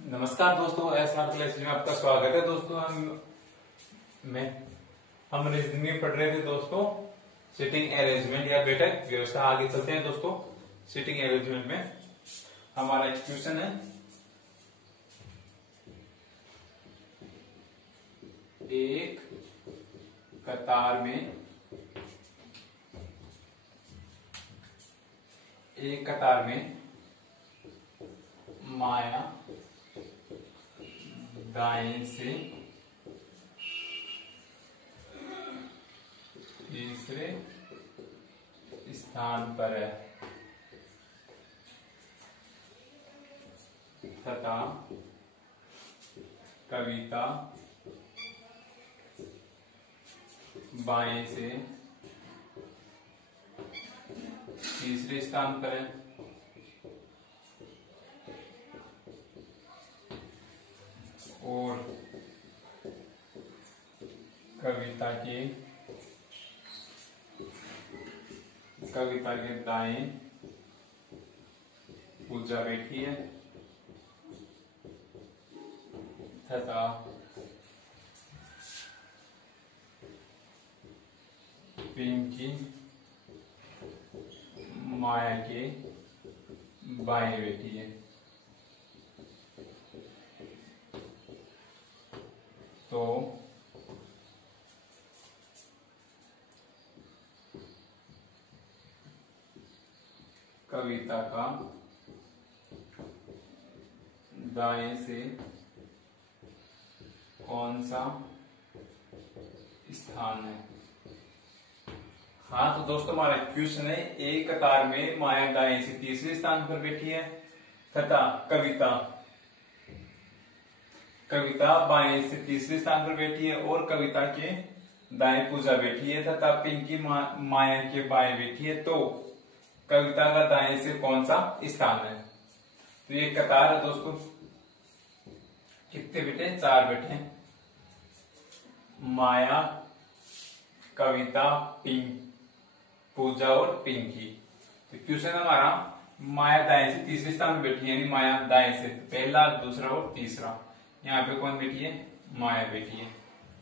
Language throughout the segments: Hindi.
नमस्कार दोस्तों, एसआर क्लासेस में आपका स्वागत है। दोस्तों हम रीजनिंग में पढ़ रहे थे दोस्तों सिटिंग अरेंजमेंट या बैठक व्यवस्था। आगे चलते हैं दोस्तों। सिटिंग अरेंजमेंट में हमारा एक क्वेश्चन है, एक कतार में माया दाएं से तीसरे स्थान पर है तथा कविता बाएं से तीसरे स्थान पर है और कविता के दाएं पूजा बैठी है तथा पिंकी माया के बाएं बैठी है। तो कविता का दाएं से कौन सा स्थान है? हाँ, तो दोस्तों हमारा क्वेश्चन है, एक कतार में माया दाएं से तीसरे स्थान पर बैठी है तथा कविता बाएं से तीसरे स्थान पर बैठी है और कविता के दाएं पूजा बैठी है तथा पिंकी माया के बाएं बैठी है। तो कविता का दाएं से कौन सा स्थान है? तो ये कतार है दोस्तों। कितने बेटे? 4 बेटे। माया, कविता, पूजा और पिंकी। तो क्वेश्चन हमारा, माया दाएं से तीसरे स्थान में बैठी है, यानी माया दाएं से पहला, दूसरा और तीसरा। यहाँ पे कौन बैठी है? माया बैठी है।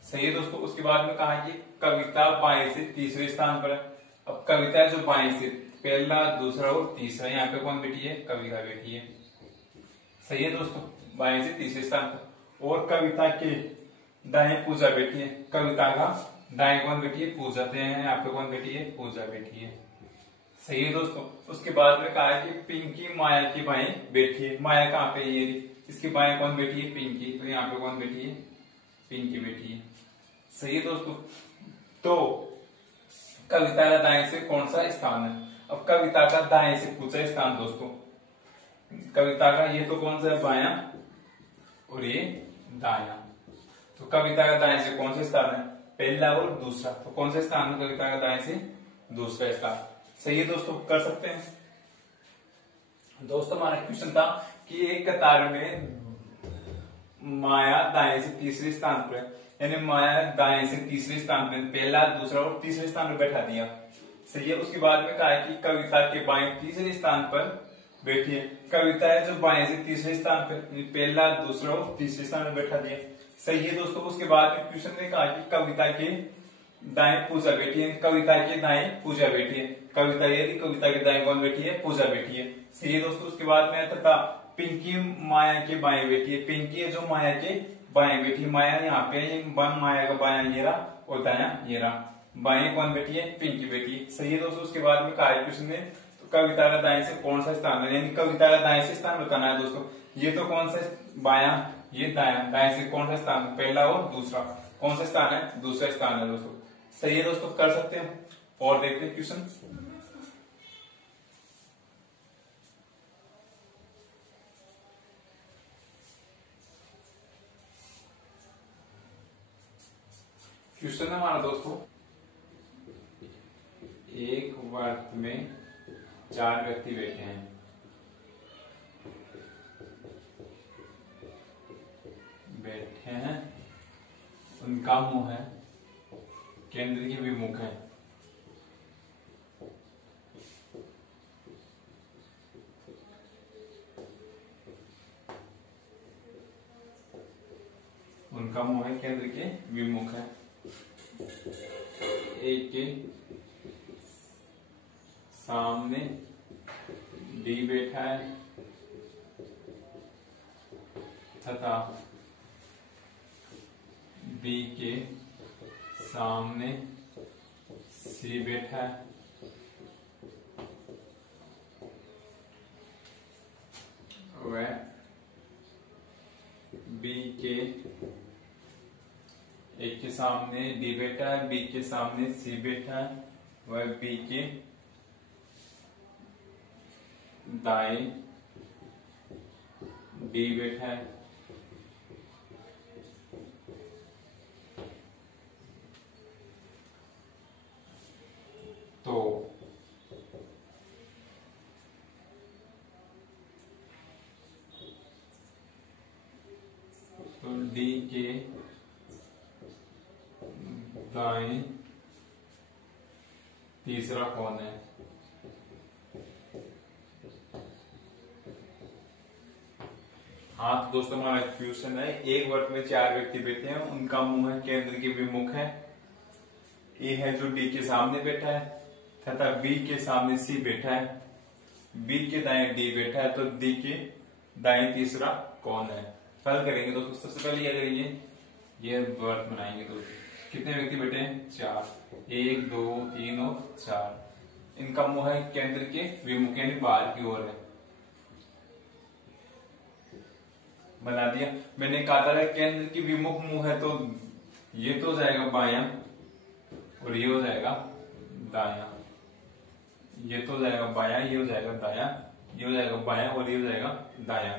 सही है दोस्तों। उसके बाद में कहा कि कविता बाएं से तीसरे स्थान पर है। अब कविता जो बाएं से पहला, दूसरा और तीसरा, यहाँ पे कौन बैठी है? कविता बैठी है। सही है दोस्तों, बाएं से तीसरे स्थान पर। और कविता के दाएं पूजा बैठी है। कविता का दाएं कौन बैठी है? पूजा। तो यहाँ पे कौन बैठी है? पूजा बैठी है। सही है दोस्तों। उसके बाद में कहा है कि पिंकी माया की बाएं बैठी है। माया कहाँ पे? ये इसकी बाएं कौन बैठी है? पिंकी। तो यहाँ पे कौन बैठी है? पिंकी बैठी है। सही है दोस्तों। तो कविता का दाएं से कौन सा स्थान है? अब कविता का दाएं से पूछा स्थान दोस्तों। कविता का ये तो कौन सा है? बायां और ये दायां। तो कविता का दाएं से कौन सा स्थान है? पहला और दूसरा। तो कौन सा स्थान है कविता का दाएं से? दूसरा स्थान। सही है दोस्तों, कर सकते हैं। दोस्तों हमारा क्वेश्चन था कि एक कतार में माया दाएं से तीसरे स्थान पर है, यानी माया दाएं से तीसरे स्थान पर पहला, दूसरा और तीसरे स्थान पर बैठा दिया। सही है। उसके बाद में कहा है कि कविता के बाएं तीसरे स्थान पर बैठी है। कविता है जो बाएं से तीसरे स्थान पर पहला, दूसरा और तीसरे स्थान पर बैठा दिया। सही है दोस्तों। उसके बाद में क्वेश्चन ने कहा कि कविता के दाएं पूजा बैठी है। कविता के दाएं पूजा बैठी है। कविता यदि कविता के दाएं कौन बैठी है? पूजा बैठी है। सही है दोस्तों। उसके बाद में तथा पिंकी माया के बाएं बैठी है। पिंकी है जो माया के बाएं बैठी है। माया यहाँ पे, माया का बायां ये रहा और दायां ये रहा। बाएं कौन बैठी है? पिंकी बैठी है। सही है दोस्तों। उसके बाद में कहा है क्वेश्चन ने, तो कविता का दाएं से कौन सा स्थान है, यानी कविता का दाएं से स्थान बताना है दोस्तों। ये तो कौन सा? बायां, ये दायां। दाएं से कौन सा स्थान? पहला और दूसरा। कौन सा स्थान है? दूसरा स्थान है दोस्तों। सही है दोस्तों, कर सकते हैं। और देखते हैं क्वेश्चन। क्वेश्चन है हमारा दोस्तों, एक वर्ग में 4 व्यक्ति बैठे हैं। उनका मुंह है केंद्र के विमुख है। उनका मुंह है केंद्र के विमुख है। ए के सामने डी बैठा है तथा बी के सामने सी बैठा है। वह बी के एक के सामने डी बैठा है, बी के सामने सी बैठा है। वह बी के दाएं डी बैठा है। तो डी के दाएं तीसरा कौन है? हाँ तो दोस्तों हमारा क्वेश्चन है, एक वर्ग में 4 व्यक्ति बैठे हैं, उनका मुंह है केंद्र के विमुख है। ए है जो डी के सामने बैठा है तथा बी के सामने सी बैठा है। बी के दाएं डी बैठा है, तो डी के दाएं तीसरा कौन है? हल करेंगे दोस्तों। सबसे पहले क्या करेंगे, ये वर्ग बनाएंगे। तो कितने व्यक्ति बैठे हैं? 4, 1 2 3 और 4। इनका मुंह है केंद्र के विमुख यानी बाहर की ओर है। बना दिया। मैंने कहा था केंद्र की विमुख मुंह है, तो ये तो हो जाएगा बायां और ये हो जाएगा दायां। ये तो हो जाएगा बायां, ये हो जाएगा दायां, ये हो जाएगा बायां और ये हो जाएगा दायां।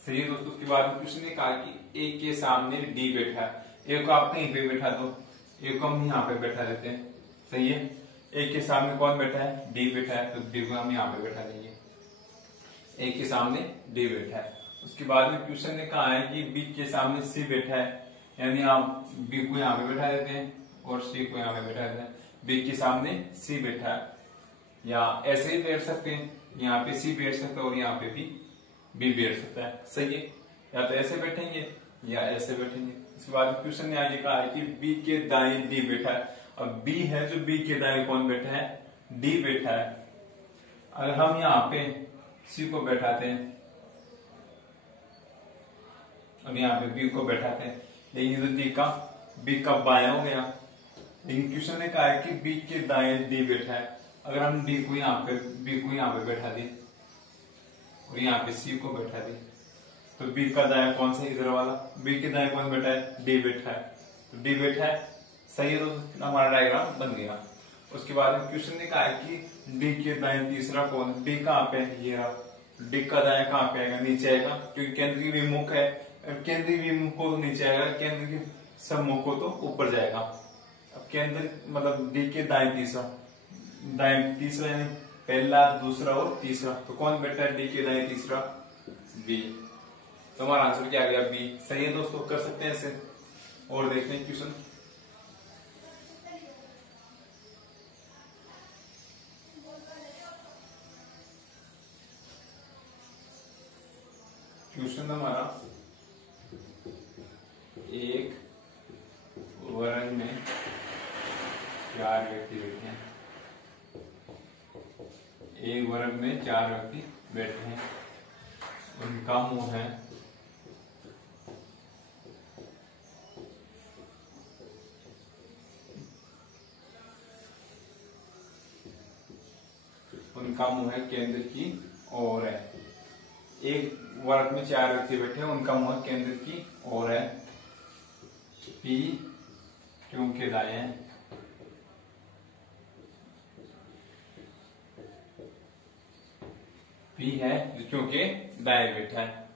सही है दोस्तों। उसके बाद क्वेश्चन ने कहा कि ए के सामने डी बैठा है। ए को आप कहीं पे बैठा दो, ए को हम यहाँ पे बैठा देते हैं। सही है। ए के सामने कौन बैठा है? डी बैठा है, तो डी को हम यहाँ पे बैठा देंगे। ए के सामने डी बैठा है। उसके बाद में क्वेश्चन ने कहा है कि बी के सामने सी बैठा है, यानी आप बी को यहाँ पे बैठा देते हैं और सी को यहाँ पे बैठा देते हैं। बी के सामने सी बैठा है, या ऐसे ही बैठ सकते हैं, यहाँ पे सी बैठ सकता है और यहाँ पे भी बी बैठ सकता है। सही है। या तो ऐसे बैठेंगे या ऐसे बैठेंगे। इसके बाद क्वेश्चन ने आगे कहा है कि बी के दाएं डी बैठा है। अब बी है जो बी के दाएं कौन बैठा है? डी बैठा है। अगर हम यहाँ पे सी को बैठाते हैं, अब यहाँ पे बी को बैठाते हैं, लेकिन तो बी का बायां हो गया। लेकिन क्वेश्चन ने कहा है कि बी के दाएं डी बैठा है। अगर हम बी को यहाँ पे बैठा दें और यहाँ पे सी को बैठा दें, तो बी का दायां कौन सा? इधर वाला। बी के दाएं कौन बैठा है? डी बैठा है, तो डी बैठा है। सही है। तो हमारा डायग्राम बन गया। उसके बाद क्वेश्चन ने कहा है कि डी के दाएं तीसरा कौन? डी कहाँ पे है? ये रहा। डी का दायां कहाँ पे आएगा? नीचे आएगा, क्योंकि केंद्र की विमुख है। केंद्र की विमुख को नीचे आएगा, केंद्र के सम्मुख को तो ऊपर जाएगा। अब केंद्र मतलब डी के दाएं तीसरा यानी पहला, दूसरा और तीसरा, तो कौन बैठा है? डी के दाएं तीसरा बी। तो हमारा आंसर क्या आ गया? बी। सही है दोस्तों। कर सकते हैं ऐसे। और देखते हैं क्वेश्चन। क्वेश्चन हमारा, एक वर्ग में 4 व्यक्ति बैठे हैं। एक वर्ग में 4 व्यक्ति बैठे हैं, उनका मुंह है केंद्र की ओर है। एक वर्ग में 4 व्यक्ति बैठे हैं, उनका मुंह केंद्र की ओर है। पी क्यू के दाएं, पी है क्योंकि दाएं बैठा है।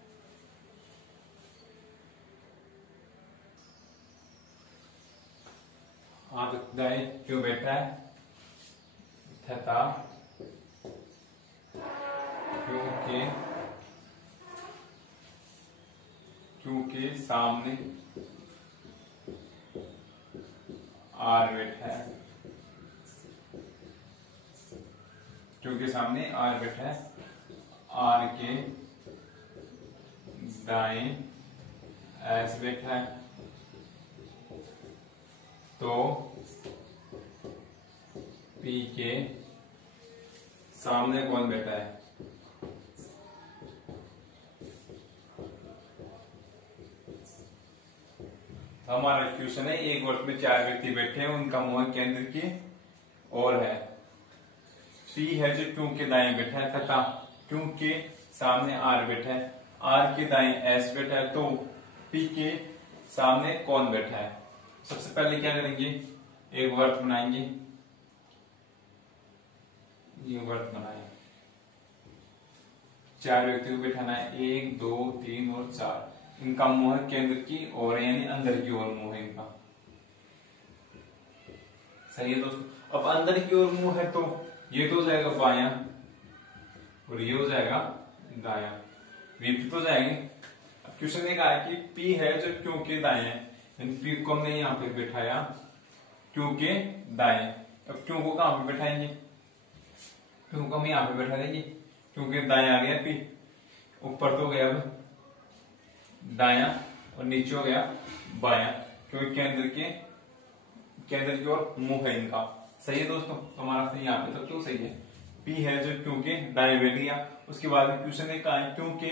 आप दाएं क्यों बैठा है? तथा क्योंकि सामने आर बैठा है, क्योंकि सामने आर बैठा है। आर के दाएं एस बैठा है तो P के सामने कौन बैठा है? हमारा क्वेश्चन है एक वर्ग में 4 व्यक्ति बैठे हैं, उनका मुंह केंद्र की ओर है। P है जो Q के दाएं बैठा है तथा Q के सामने R बैठा है, R के दाएं S बैठा है, तो P के सामने कौन बैठा है? सबसे पहले क्या करेंगे, एक वर्ग बनाएंगे। ये वर्ग बनाए, 4 व्यक्तियों को बैठाना है, 1 2 3 और 4। इनका मुंह केंद्र की ओर है, यानी अंदर की ओर मुंह है इनका। सही है दोस्तों। अब अंदर की ओर मुंह है तो ये तो हो जाएगा बायां और ये हो जाएगा दायां, विपरीत हो जाएंगे। अब क्वेश्चन ने कहा है कि P है जो Q के दाएं है, यानी P को हमने यहाँ पे बैठाया Q के दाएं। अब Q को कहां पे बैठाएंगे? Q को हम यहाँ पे बैठा देंगे, क्योंकि दाएं आ गया P, ऊपर तो गया अब दायां और नीचे हो गया बायां, क्योंकि केंद्र की ओर मुंह है इनका। सही है दोस्तों। तो हमारा सही यहाँ पे तो क्यों सही है, P है जो Q के दाएं बैठ गया। उसके बाद में क्वेश्चन ने कहा है Q के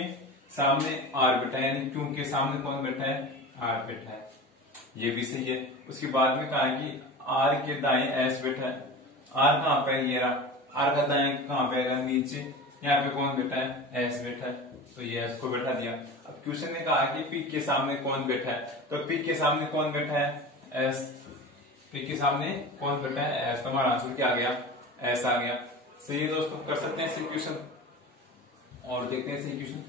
सामने R बैठा है, यानी Q के सामने कौन बैठा है? R बैठा है, ये भी सही है। उसके बाद में कहा है कि R के दाएं S बैठा है। R कहाँ पे है? ये रहा। R का दाएं कहाँ पे है? नीचे। यहाँ पे कौन बैठा है? S बैठा है, तो ये S को बैठा दिया। अब क्वेश्चन ने कहा कि P के सामने कौन बैठा है, तो P के सामने कौन बैठा है? S। P के सामने कौन बैठा है? S। तो हमारा आंसर क्या आ गया? S आ गया। सही है दोस्तों, कर सकते हैं ऐसे क्वेश्चन और देखते हैं ऐसे क्वेश्चन।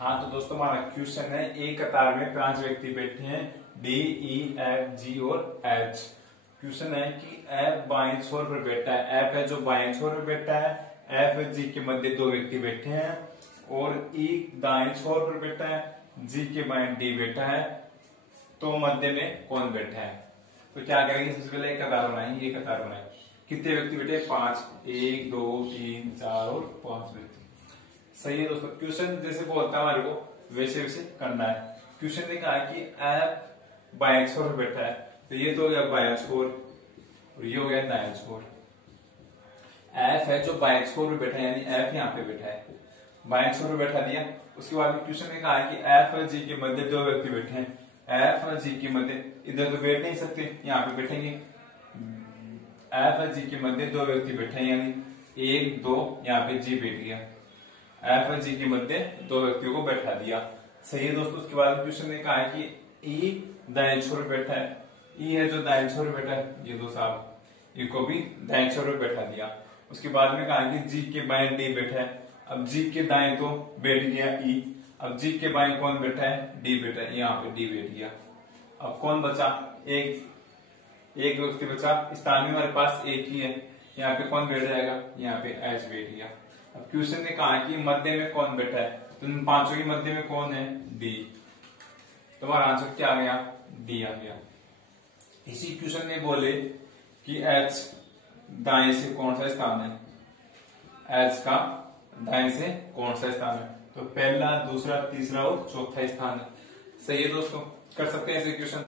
हाँ तो दोस्तों हमारा क्वेश्चन है, एक कतार में 5 व्यक्ति बैठे हैं, D, E, F, G और H। क्वेश्चन है कि F बाएं छोर पर बैठा है, F है जो बाएं छोर पर बैठा है, F और G के मध्य 2 व्यक्ति बैठे हैं, और E दाएं छोर पर बैठा है, G के बाएं D बैठा है, तो मध्य में कौन बैठा है? तो क्या करेंगे, सबसे पहले एक कतार बनाएंगे। ये कतार बनाएंगे, कितने व्यक्ति बैठे? 5, 1 2 3 4 और 5 व्यक्ति। सही है दोस्तों। क्वेश्चन जैसे बोलता है हमारे को वैसे वैसे करना है। क्वेश्चन ने कहा कि F बाएं छोर पर बैठा है, तो ये तो हो गया बाएं छोर और ये हो गया दाएं छोर। F है जो बाएं छोर पर बैठा है, यानी F यहाँ पे बैठा है, बाएं छोर पर बैठा दिया। उसके बाद क्वेश्चन ने कहा कि F और G के मध्य 2 व्यक्ति बैठे हैं, F और G के मध्य इधर तो बैठ नहीं सकते, यहाँ पे बैठेंगे। F और G के मध्य 2 व्यक्ति बैठे हैं, यानी 1 2 यहाँ पे G बैठ गया। F और G के मध्य 2 व्यक्तियों को बैठा दिया। सही है दोस्तों। उसके बाद क्वेश्चन ने कहा है कि E दाएं छोर पर बैठा है, E है जो दाएं छोर पर बैठा है, ये दो साहब, E को भी दाएं छोर पर बैठा दिया। उसके बाद में कहा कि G के बाएं D बैठा है। अब G के दाएं तो बैठ गया E, अब जी के बाएं कौन बैठा है, डी बैठा है, यहाँ पे डी बैठ गया। अब कौन बचा, एक व्यक्ति बचा, स्थान में हमारे पास एक ही है, यहाँ पे कौन बैठ जाएगा, यहाँ पे एच बैठ गया। अब क्वेश्चन ने कहा कि मध्य में कौन बैठा है, तो इन पांचों के मध्य में कौन है, डी। तो हमारा आंसर क्या आ गया, डी आ गया। इसी क्वेश्चन ने बोले कि एच दाएं से कौन सा स्थान है, एच का दाएं से कौन सा स्थान है, तो पहला, दूसरा, तीसरा और चौथा स्थान है। सही है दोस्तों, कर सकते हैं ऐसे क्वेश्चन।